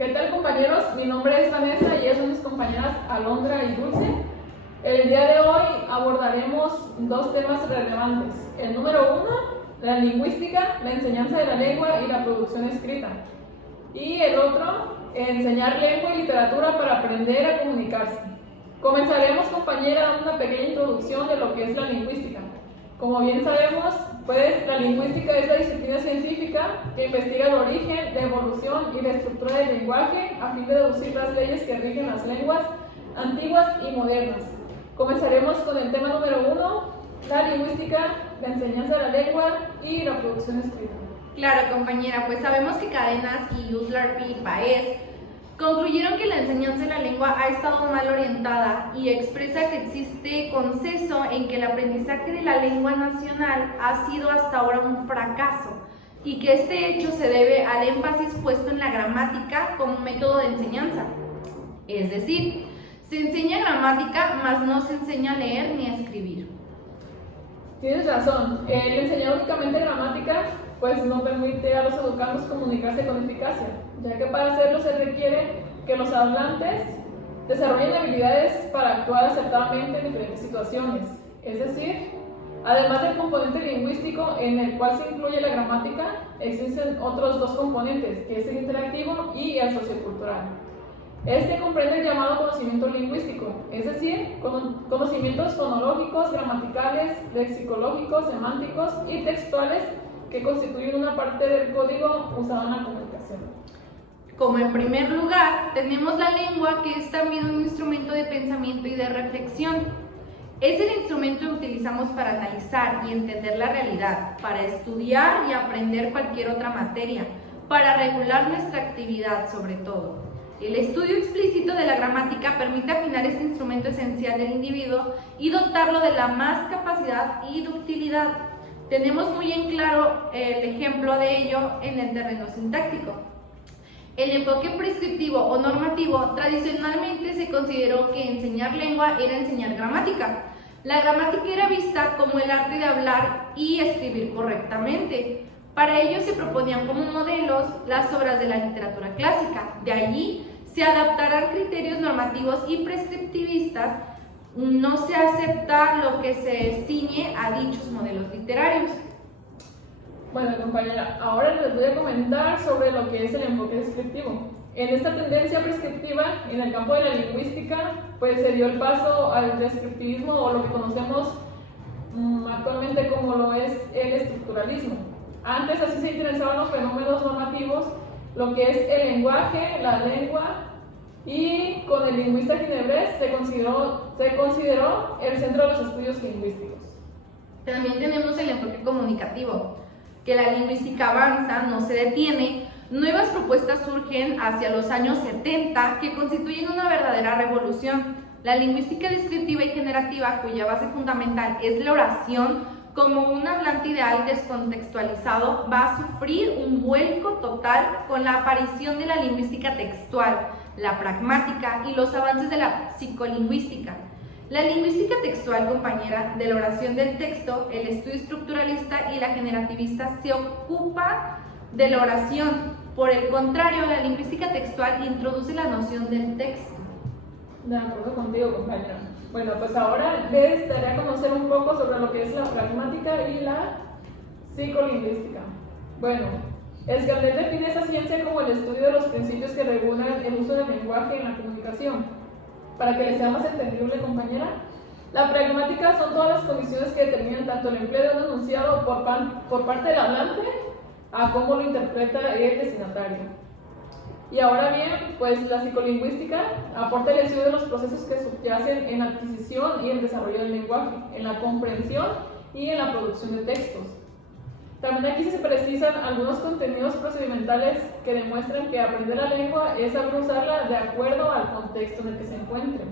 ¿Qué tal, compañeros? Mi nombre es Vanessa y ellas son mis compañeras Alondra y Dulce. El día de hoy abordaremos dos temas relevantes. El número 1, la lingüística, la enseñanza de la lengua y la producción escrita. Y el otro, enseñar lengua y literatura para aprender a comunicarse. Comenzaremos, compañera, dando una pequeña introducción de lo que es la lingüística. Como bien sabemos, pues la lingüística es la disciplina científica que investiga el origen, la evolución y la estructura del lenguaje a fin de deducir las leyes que rigen las lenguas antiguas y modernas. Comenzaremos con el tema número 1, la lingüística, la enseñanza de la lengua y la producción escrita. Claro, compañera, pues sabemos que Cadenas y Uslarpi y Paez concluyeron que la enseñanza de la lengua ha estado mal orientada y expresa que existe consenso en que el aprendizaje de la lengua nacional ha sido hasta ahora un fracaso y que este hecho se debe al énfasis puesto en la gramática como método de enseñanza. Es decir, se enseña gramática, mas no se enseña a leer ni a escribir. Tienes razón, el enseñar únicamente gramática pues no permite a los educandos comunicarse con eficacia, ya que para hacerlo se requiere que los hablantes desarrollen habilidades para actuar acertadamente en diferentes situaciones. Es decir, además del componente lingüístico en el cual se incluye la gramática, existen otros dos componentes, que es el interactivo y el sociocultural. Este comprende el llamado conocimiento lingüístico, es decir, conocimientos fonológicos, gramaticales, lexicológicos, semánticos y textuales que constituyen una parte del código usado en la comunicación. Como en primer lugar, tenemos la lengua, que es también un instrumento de pensamiento y de reflexión. Es el instrumento que utilizamos para analizar y entender la realidad, para estudiar y aprender cualquier otra materia, para regular nuestra actividad sobre todo. El estudio explícito de la gramática permite afinar este instrumento esencial del individuo y dotarlo de la más capacidad y ductilidad. Tenemos muy en claro el ejemplo de ello en el terreno sintáctico. El enfoque prescriptivo o normativo tradicionalmente se consideró que enseñar lengua era enseñar gramática. La gramática era vista como el arte de hablar y escribir correctamente. Para ello se proponían como modelos las obras de la literatura clásica. De allí se adaptarán criterios normativos y prescriptivistas. No se acepta lo que se ciñe a dichos modelos literarios. Bueno, compañera, ahora les voy a comentar sobre lo que es el enfoque descriptivo. En esta tendencia prescriptiva, en el campo de la lingüística, pues se dio el paso al descriptivismo, o lo que conocemos actualmente como lo es el estructuralismo. Antes así se interesaban los fenómenos normativos, lo que es el lenguaje, la lengua, y con el lingüista ginebrés se consideró el centro de los estudios lingüísticos. También tenemos el enfoque comunicativo, que la lingüística avanza, no se detiene, nuevas propuestas surgen hacia los años 70 que constituyen una verdadera revolución. La lingüística descriptiva y generativa, cuya base fundamental es la oración, como un hablante ideal descontextualizado, va a sufrir un vuelco total con la aparición de la lingüística textual, la pragmática y los avances de la psicolingüística. La lingüística textual, compañera, de la oración del texto, el estudio estructuralista y la generativista se ocupa de la oración. Por el contrario, la lingüística textual introduce la noción del texto. De acuerdo contigo, compañera. Bueno, pues ahora les daré a conocer un poco sobre lo que es la pragmática y la psicolingüística. Bueno, Escarnet define esa ciencia como el estudio de los principios que regulan el uso del lenguaje en la comunicación. Para que les sea más entendible, compañera, la pragmática son todas las condiciones que determinan tanto el empleo de un enunciado por parte del hablante a cómo lo interpreta el destinatario. Y ahora bien, pues la psicolingüística aporta el estudio de los procesos que subyacen en la adquisición y el desarrollo del lenguaje, en la comprensión y en la producción de textos. También aquí se precisan algunos contenidos procedimentales que demuestran que aprender la lengua es saber usarla de acuerdo al contexto en el que se encuentre.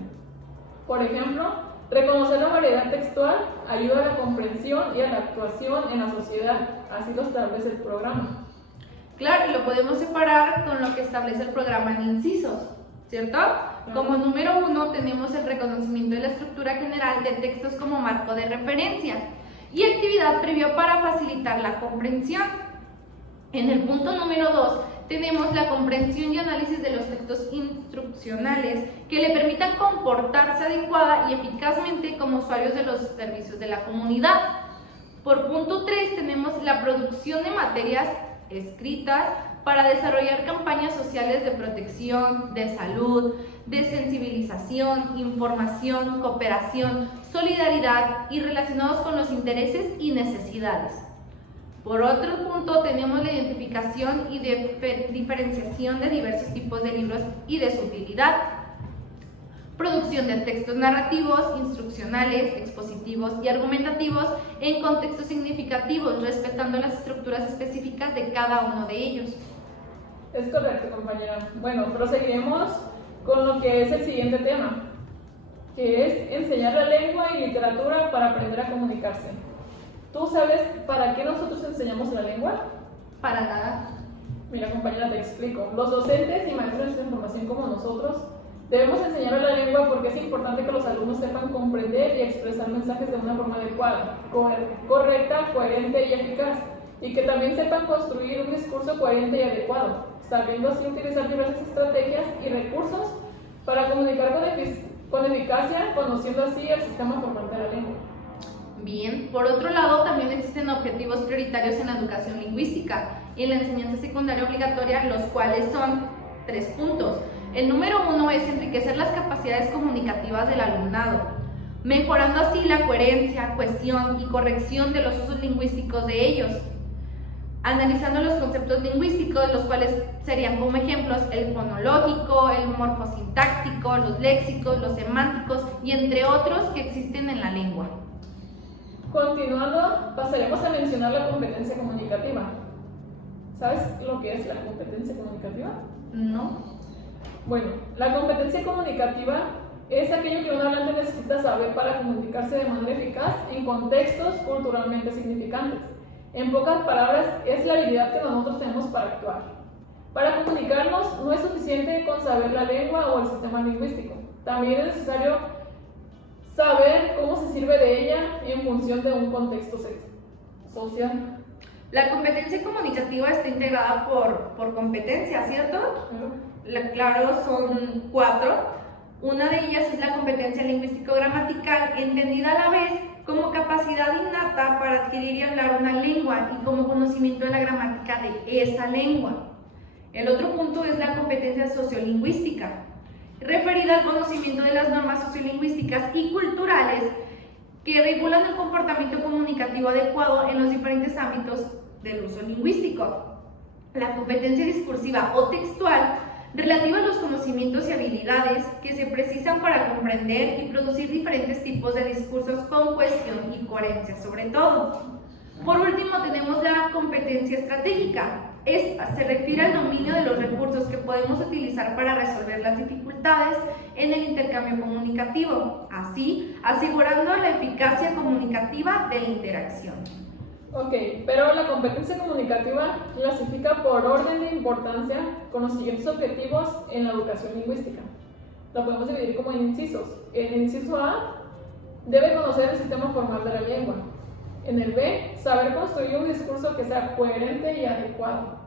Por ejemplo, reconocer la variedad textual ayuda a la comprensión y a la actuación en la sociedad, así lo establece el programa. Claro, y lo podemos separar con lo que establece el programa en incisos, ¿cierto? Como número 1 tenemos el reconocimiento de la estructura general de textos como marco de referencia y actividad previa para facilitar la comprensión. En el punto número 2 tenemos la comprensión y análisis de los textos instruccionales que le permitan comportarse adecuada y eficazmente como usuarios de los servicios de la comunidad. Por punto 3 tenemos la producción de materias escritas para desarrollar campañas sociales de protección, de salud, de sensibilización, información, cooperación, solidaridad y relacionados con los intereses y necesidades. Por otro punto tenemos la identificación y diferenciación de diversos tipos de libros y de su utilidad. Producción de textos narrativos, instruccionales, expositivos y argumentativos en contextos significativos, respetando las estructuras específicas de cada uno de ellos. Es correcto, compañera. Bueno, proseguiremos con lo que es el siguiente tema, que es enseñar la lengua y literatura para aprender a comunicarse. ¿Tú sabes para qué nosotros enseñamos la lengua? Para nada. Mira, compañera, te explico. Los docentes y maestros de información como nosotros debemos enseñar la lengua porque es importante que los alumnos sepan comprender y expresar mensajes de una forma adecuada, correcta, coherente y eficaz, y que también sepan construir un discurso coherente y adecuado, sabiendo así utilizar diversas estrategias y recursos para comunicar con eficacia, conociendo así el sistema formal de la lengua. Bien, por otro lado, también existen objetivos prioritarios en la educación lingüística y en la enseñanza secundaria obligatoria, los cuales son 3 puntos. El número 1 es enriquecer las capacidades comunicativas del alumnado, mejorando así la coherencia, cohesión y corrección de los usos lingüísticos de ellos, analizando los conceptos lingüísticos, los cuales serían como ejemplos el fonológico, el morfosintáctico, los léxicos, los semánticos y entre otros que existen en la lengua. Continuando, pasaremos a mencionar la competencia comunicativa. ¿Sabes lo que es la competencia comunicativa? No. Bueno, la competencia comunicativa es aquello que un hablante necesita saber para comunicarse de manera eficaz en contextos culturalmente significantes. En pocas palabras, es la habilidad que nosotros tenemos para actuar. Para comunicarnos no es suficiente con saber la lengua o el sistema lingüístico. También es necesario saber cómo se sirve de ella en función de un contexto social. La competencia comunicativa está integrada por competencias, ¿cierto? Claro, son 4. Una de ellas es la competencia lingüístico-gramatical, entendida a la vez como capacidad innata para adquirir y hablar una lengua y como conocimiento de la gramática de esa lengua. El otro punto es la competencia sociolingüística, referida al conocimiento de las normas sociolingüísticas y culturales que regulan el comportamiento comunicativo adecuado en los diferentes ámbitos del uso lingüístico. La competencia discursiva o textual, relativa a los conocimientos y habilidades que se precisan para comprender y producir diferentes tipos de discursos con cohesión y coherencia sobre todo. Por último, tenemos la competencia estratégica. Esta se refiere al dominio de los recursos que podemos utilizar para resolver las dificultades en el intercambio comunicativo, así asegurando la eficacia comunicativa de la interacción. Ok, pero la competencia comunicativa clasifica por orden de importancia con los siguientes objetivos en la educación lingüística. La podemos dividir como en incisos. En el inciso A, debe conocer el sistema formal de la lengua. En el B, saber construir un discurso que sea coherente y adecuado.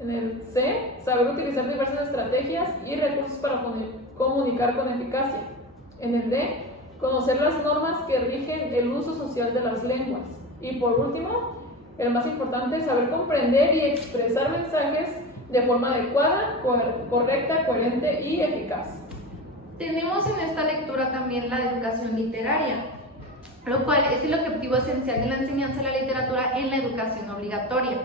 En el C, saber utilizar diversas estrategias y recursos para comunicar con eficacia. En el D, conocer las normas que rigen el uso social de las lenguas. Y por último, el más importante, saber comprender y expresar mensajes de forma adecuada, correcta, coherente y eficaz. Tenemos en esta lectura también la educación literaria, lo cual es el objetivo esencial de la enseñanza de la literatura en la educación obligatoria.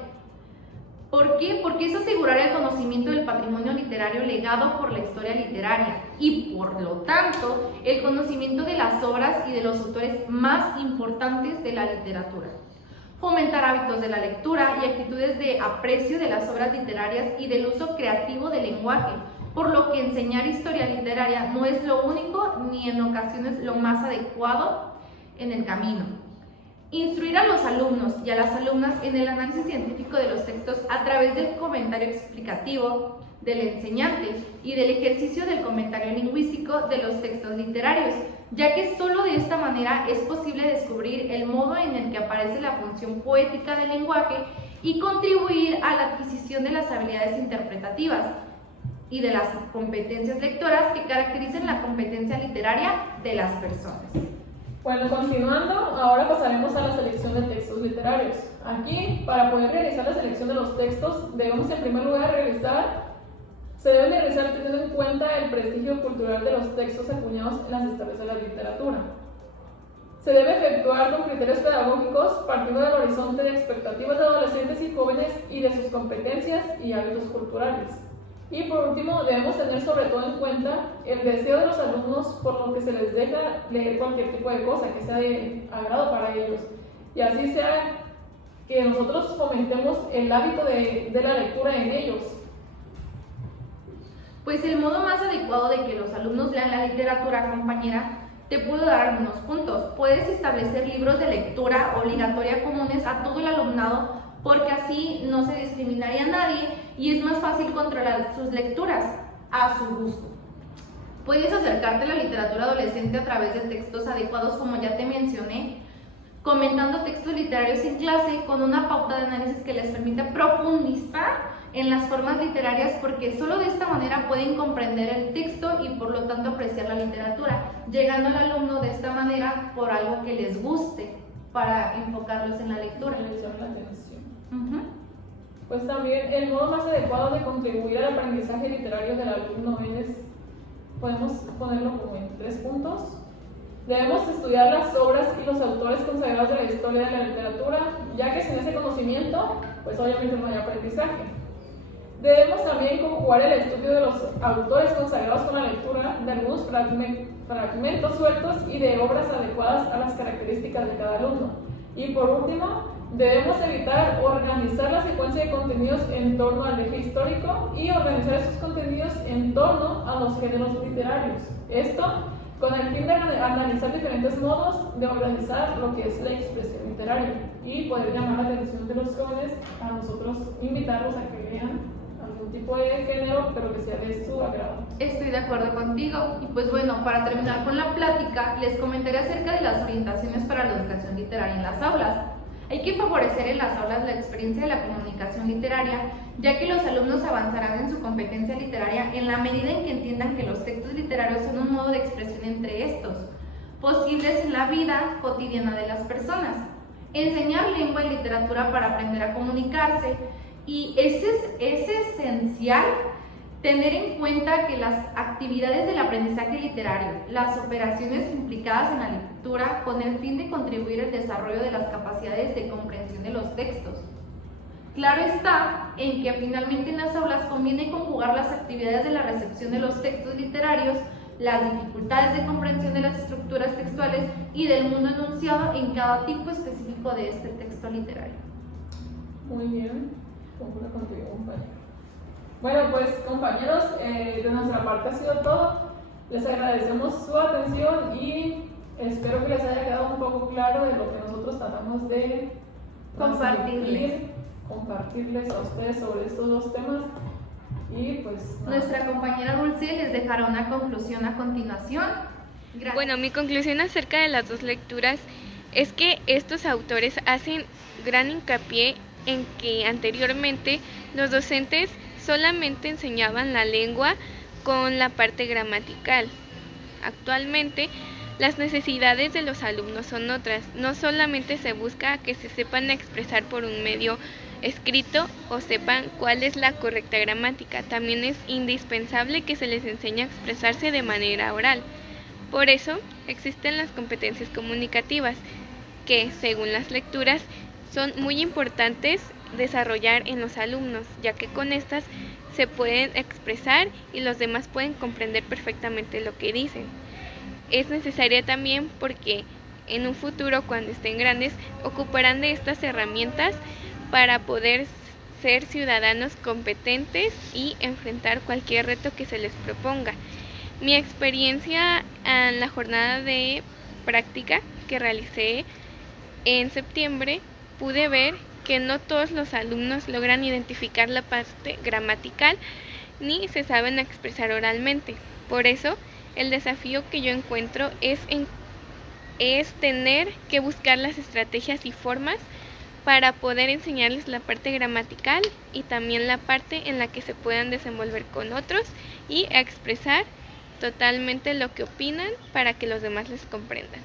¿Por qué? Porque es asegurar el conocimiento del patrimonio literario legado por la historia literaria y, por lo tanto, el conocimiento de las obras y de los autores más importantes de la literatura. Fomentar hábitos de la lectura y actitudes de aprecio de las obras literarias y del uso creativo del lenguaje, por lo que enseñar historia literaria no es lo único ni en ocasiones lo más adecuado en el camino. Instruir a los alumnos y a las alumnas en el análisis científico de los textos a través del comentario explicativo del enseñante y del ejercicio del comentario lingüístico de los textos literarios, ya que solo de esta manera es posible descubrir el modo en el que aparece la función poética del lenguaje y contribuir a la adquisición de las habilidades interpretativas y de las competencias lectoras que caracterizan la competencia literaria de las personas. Bueno, continuando, ahora pasaremos a la selección de textos literarios. Aquí, para poder realizar la selección de los textos, debemos en primer lugar se debe realizar teniendo en cuenta el prestigio cultural de los textos acuñados en las historias de la literatura. Se debe efectuar con criterios pedagógicos partiendo del horizonte de expectativas de adolescentes y jóvenes y de sus competencias y hábitos culturales. Y por último, debemos tener sobre todo en cuenta el deseo de los alumnos por lo que se les deja leer cualquier tipo de cosa que sea de agrado para ellos. Y así sea que nosotros fomentemos el hábito de la lectura en ellos. Pues el modo más adecuado de que los alumnos lean la literatura, compañera, te puedo dar algunos puntos. Puedes establecer libros de lectura obligatoria comunes a todo el alumnado, porque así no se discriminaría a nadie y es más fácil controlar sus lecturas a su gusto. Puedes acercarte a la literatura adolescente a través de textos adecuados, como ya te mencioné, comentando textos literarios en clase con una pauta de análisis que les permita profundizar en las formas literarias, porque solo de esta manera pueden comprender el texto y por lo tanto apreciar la literatura, llegando al alumno de esta manera por algo que les guste para enfocarlos en la lectura. Pues también el modo más adecuado de contribuir al aprendizaje literario del alumno podemos ponerlo como en 3 puntos. Debemos estudiar las obras y los autores consagrados de la historia de la literatura, ya que sin ese conocimiento, pues obviamente no hay aprendizaje. Debemos también conjugar el estudio de los autores consagrados con la lectura de algunos fragmentos sueltos y de obras adecuadas a las características de cada alumno. Y por último, debemos evitar organizar la secuencia de contenidos en torno al eje histórico y organizar esos contenidos en torno a los géneros literarios. Esto con el fin de analizar diferentes modos de organizar lo que es la expresión literaria y poder llamar la atención de los jóvenes a nosotros, invitarlos a que lean algún tipo de género, pero que sea de su agrado. Estoy de acuerdo contigo. Y pues bueno, para terminar con la plática, les comentaré acerca de las orientaciones para la educación literaria en las aulas. Hay que favorecer en las aulas la experiencia de la comunicación literaria, ya que los alumnos avanzarán en su competencia literaria en la medida en que entiendan que los textos literarios son un modo de expresión entre estos, posibles en la vida cotidiana de las personas. Enseñar lengua y literatura para aprender a comunicarse, y es esencial tener en cuenta que las actividades del aprendizaje literario, las operaciones implicadas en la lectura con el fin de contribuir al desarrollo de las capacidades de comprensión de los textos. Claro está en que finalmente en las aulas conviene conjugar las actividades de la recepción de los textos literarios, las dificultades de comprensión de las estructuras textuales y del mundo enunciado en cada tipo específico de este texto literario. Muy bien, concuerdo contigo, compañero. Bueno, pues compañeros, de nuestra parte ha sido todo. Les agradecemos su atención y espero que les haya quedado un poco claro de lo que nosotros tratamos de compartirles a ustedes sobre estos 2 temas. Y pues nuestra compañera Dulce les dejará una conclusión a continuación. Gracias. Bueno, mi conclusión acerca de las 2 lecturas es que estos autores hacen gran hincapié en que anteriormente los docentes solamente enseñaban la lengua con la parte gramatical. Actualmente las necesidades de los alumnos son otras. No solamente se busca que se sepan expresar por un medio escrito o sepan cuál es la correcta gramática, también es indispensable que se les enseñe a expresarse de manera oral. Por eso existen las competencias comunicativas, que según las lecturas son muy importantes desarrollar en los alumnos, ya que con estas se pueden expresar y los demás pueden comprender perfectamente lo que dicen. Es necesaria también porque en un futuro, cuando estén grandes, ocuparán de estas herramientas para poder ser ciudadanos competentes y enfrentar cualquier reto que se les proponga. Mi experiencia en la jornada de práctica que realicé en septiembre, pude ver que no todos los alumnos logran identificar la parte gramatical ni se saben expresar oralmente. Por eso, el desafío que yo encuentro es tener que buscar las estrategias y formas para poder enseñarles la parte gramatical y también la parte en la que se puedan desenvolver con otros y expresar totalmente lo que opinan para que los demás les comprendan.